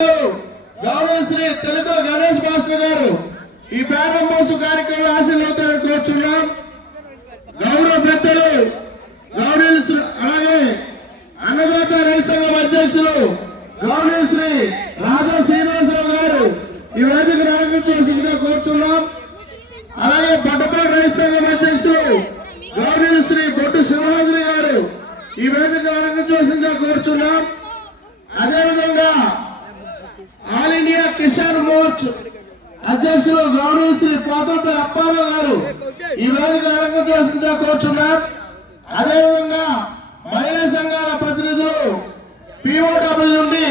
గౌరవ శ్రీ తెలుగు గణేష్ మాస్టర్ గారు ఈ ప్రారంభోత్సవ కార్యక్రమంలో ఆశీర్వదించాలని కోరుచున్నాం. గౌరవ పెద్దలు గౌరవ అలాగే అన్నదాత రైతు సంఘం అధ్యక్షులు గౌరవ శ్రీ రాజా శ్రీనివాసరావు గారు ఈ వేదికను అలంకరించవలసిందిగా కోరుచున్నాం. అలాగే బొడ్డపాటి రైతు సంఘం అధ్యక్షులు గౌరవ శ్రీ బొట్టు సింహాద్రి గారు ఈ వేదికను అలంకరించవలసిందిగా కోరుచున్నాం. అదేవిధంగా ఆల్ ఇండియా కిసాన్ మోర్చ్ అధ్యక్షులు గౌరవ శ్రీ పోతలపల్లి అప్పారావు గారు ఈ వేదిక అలంకరించవలసిందిగా కోరుచున్నారు. అదేవిధంగా మహిళా సంఘాల ప్రతినిధులు పిఓడబ్ల్యూ నుండి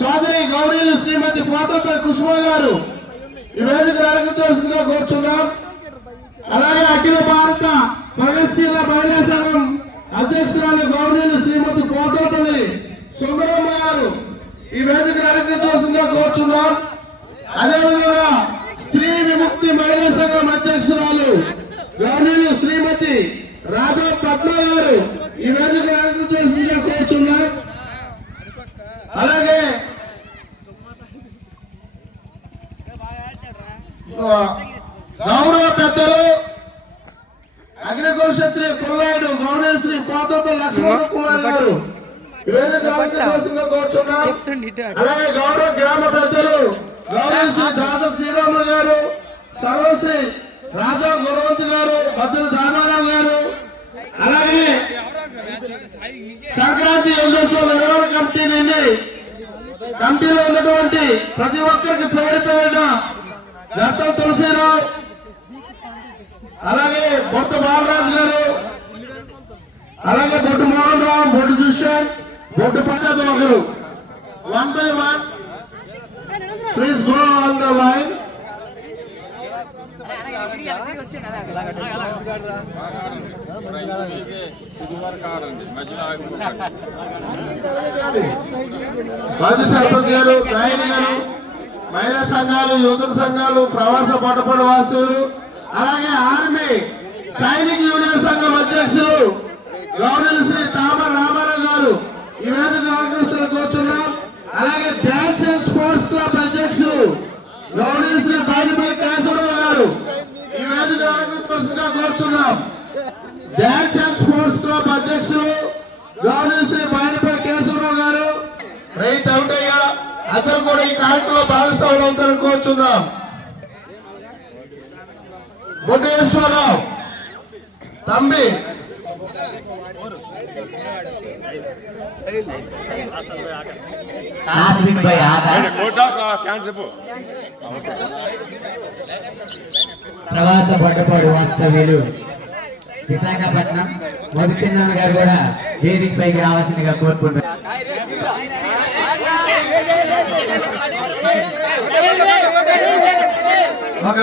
సోదరి గౌరీలు శ్రీమతి పోతలపల్లి కుసుమ గారు ఈ వేదిక అలంకరించవలసిందిగా కోరుచున్నారు. అలాగే అఖిల భారత ప్రగతిశీల మహిళా సంఘం అధ్యక్షురాలు గౌరీలు శ్రీమతి పోతలపల్లి సుందరమ్మ గారు ఈ వేదిక అలంకరించవలసిందిగా కోరుచున్నాం. అదేవిధంగా స్త్రీ విముక్తి మహిళా సంఘం అధ్యక్షురాలు గౌరీలు శ్రీమతి రాజా పద్మ గారు ఈ వేదిక అలంకరించవలసిందిగా కోరుచున్నాం. అలాగే గౌరవ పెద్దలు అగ్నికుల క్షత్రియ కుల్లాయుడు గౌరవ శ్రీ పోతలపల్లి లక్ష్మణ కుమార్ గారు కోరుచున్నాం. అలాగే గౌరవ గ్రామ పెద్దలు గౌరవ శ్రీ దాస శ్రీరాములు గారు, సర్వశ్రీ రాజా గుణవంత్ గారు, బద్దుల ధర్మారావు గారు, అలాగే సంక్రాంతి యోజోత్సవ నిర్వహణ కమిటీ నుండి కమిటీలో ఉన్నటువంటి ప్రతి ఒక్కరికి పేరు పేరున గర్తం తులసిరావు, అలాగే బొట్ట బాలరాజు గారు, అలాగే బొట్టు మోహన్ రావు, బొట్టు దుష్యంత్, బొట్టు పక్కన ఒకరు 1 by 1 please go on the line. మాజీ సర్పంచ్ గారు, గాయని గారు, మహిళా సంఘాలు, యువత సంఘాలు, ప్రవాస పట్టపడి వాసులు, అలాగే ఆర్మీ సైనిక యూనియన్ సంఘం అధ్యక్షులు గౌరవ శ్రీ తామర రామారావు గారు ఈ వేదిక అలంకరిస్తున్న కోరుచున్నాం. అలాగే డ్యాన్స్ అండ్ స్పోర్ట్స్ క్లబ్ అధ్యక్షులు గౌరవ శ్రీ బాజిపల్లి కేశవరావు గారు ఈ వేదిక అలంకరించవలసిందిగా కోరుచున్నాం. డ్యాన్స్ అండ్ స్పోర్ట్స్ క్లబ్ అధ్యక్షులు గౌరవ శ్రీ బాజిపల్లి కేశవరావు గారు రైతు అవుటయ్య అందరూ కూడా ఈ కార్యక్రమంలో భాగస్వాములు అవుతారని కోరుచున్నాం. బొట్టేశ్వరరావు తమ్మి ప్రవాస బొట్టపాడు వాస్తవ్యులు విశాఖపట్నం మధు చిన్న గారు కూడా వేదిక పైకి రావాల్సిందిగా కోరుకుంటున్నారు.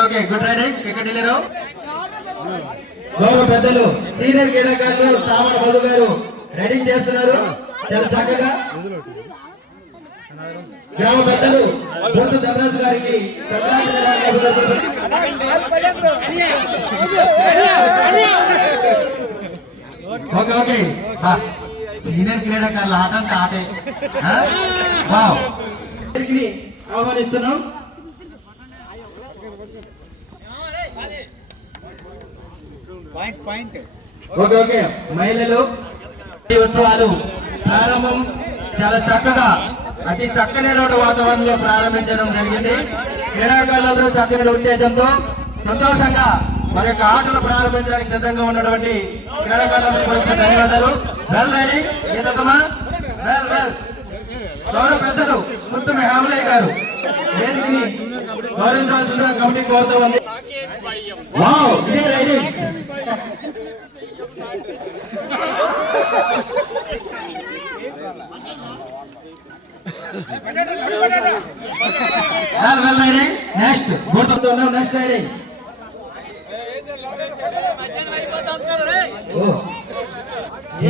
ఓకే గుడ్ రైడింగ్ టికెట్ ఇల్లరు. గౌరవ పెద్దలు సీనియర్ క్రీడాకారులు తామర మధు గారు రైడింగ్ చేస్తున్నారు చాలా చక్కగా. గ్రామ పెద్దలు బూతు ధనరాజు గారికి ఓకే సీనియర్ క్రీడాకారుల ఆట అంటే ఆటే ఆహ్వానిస్తున్నాం. ఓకే మహిళలు ఉత్సవాలు ప్రారంభం చాలా చక్కగా అతి చక్కని వాతావరణంలో ప్రారంభించడం జరిగింది. క్రీడాకారులందరూ చక్కని ఉత్తేజంతో సంతోషంగా మరి యొక్క ఆటలు ప్రారంభించడానికి సిద్ధంగా ఉన్నటువంటి క్రీడాకారులందరూ ధన్యవాదాలు. వెల్ రెడీ ఈతమా వెల్ వెల్. గౌరవ పెద్దలు ముత్తు మెహామలయ్య గారు వేదికని గౌరవించవలసిందిగా కమిటీ కోరుతూ ఉంది. వావ్ ఇదే రెడీ. వెల్ రైడింగ్ నెక్స్ట్ గుర్తుతున్నాం. నెక్స్ట్ రైడింగ్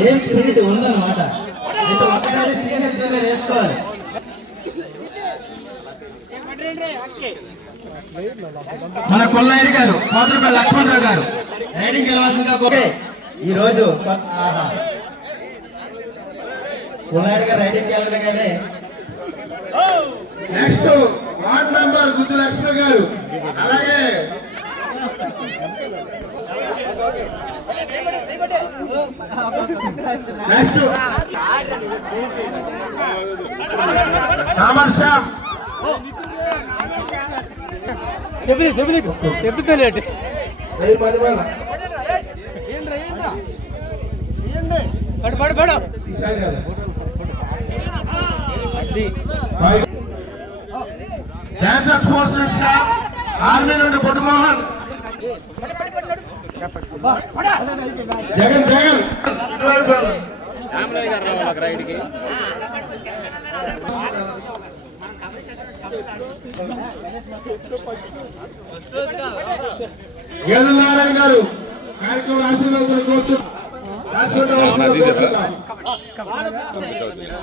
ఏం స్పిరిట్ ఉందన్నమాట. ఒకసారి సీనియర్ జూనియర్ వేసుకోవాలి. మన కొల్లాయి గారు పోతలపల్లి లక్ష్మణరావు గారు రైడింగ్ వెళ్ళవలసిందిగా ఈ రోజు కొల్లాయి గారు రైడింగ్ వెళ్ళగానే నెక్స్ట్ వార్డ్ మెంబర్ గుజ్జు లక్ష్మి గారు, అలాగే నెక్స్ట్ కామర్ శ్యామ్, చెప్తాను డాన్సర్ స్పోర్ట్స్ స్టాఫ్ ఆర్మీ నుండి పొట్టుమోహన్, జగన్ జగన్ గేదెల నారాయణ గారు కార్యక్రమం ఆశీర్వాదాలు కోరుచు.